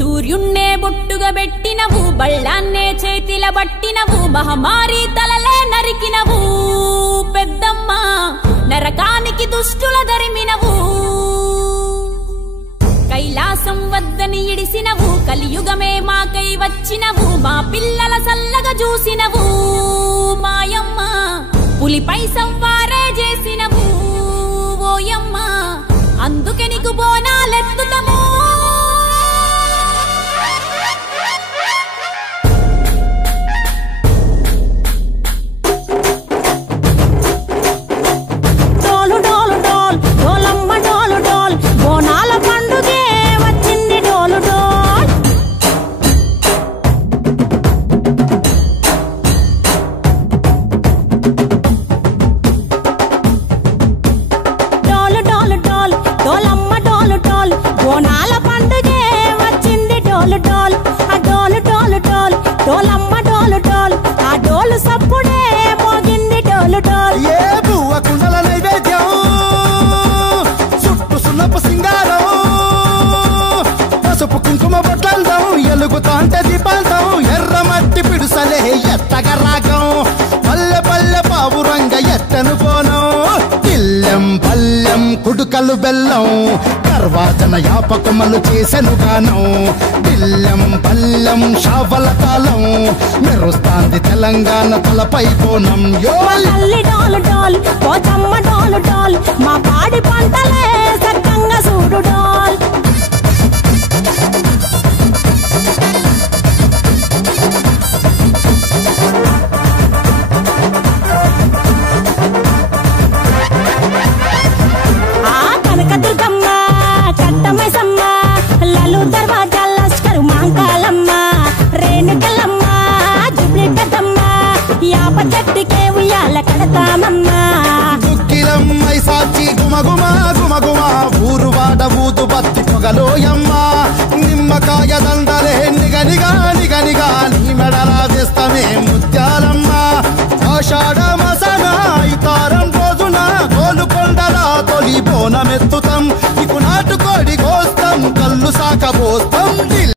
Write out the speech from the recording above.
సూర్యున్నే బొట్టుగా పెట్టినవు బళ్ళాన్నే చేతిల పట్టినవు మహమారి తలలే నరికినవు పెద్దమ్మ నరకానికి దుష్టుల దరిమినవు కైలాసం వద్దని ఇడిసినవు కలియుగమే మాకై వచ్చినవు మా పిల్లల సల్లగా చూసినవు మాయమ్మ పులిపై సవ్వారే చేసినవు ఓయమ్మ అందుకే నీకు బోనాలెత్తుతము ఎర్రమట్టి పిడుసలే ఎత్తగా రాగం పల్లె పల్లె పావురంగ ఎత్తను పోనం తిల్లెం పల్లెం కుడుకలు బెల్లం కర్వాచన యాపకమలు చేసెను గానం తిల్లెం పల్లెం షావల కాలం మెరుస్తాంది తెలంగాణ తలపై కోణం మా పాడి పంటలే సక్కంగా చూడు డోల్ కనకదుర్గమ్మ కట్టమైసమ్మ లలు దర్వాజా లస్కరు మాంకాలమ్మ రేణుకలమ్మ జుబ్లి పెద్దమ్మ యాప చెట్టుకే ఉయ్యాల కడతామమ్మ దుక్కిలమ్మై సాచి గుమగుమ గుమగుమ ఊరు వాడ ఊదు బత్తి పొగలోయమ్మ నిమ్మకాయ దండలే నిగనిగా నిగనిగా నీ మెడలా వేస్తామే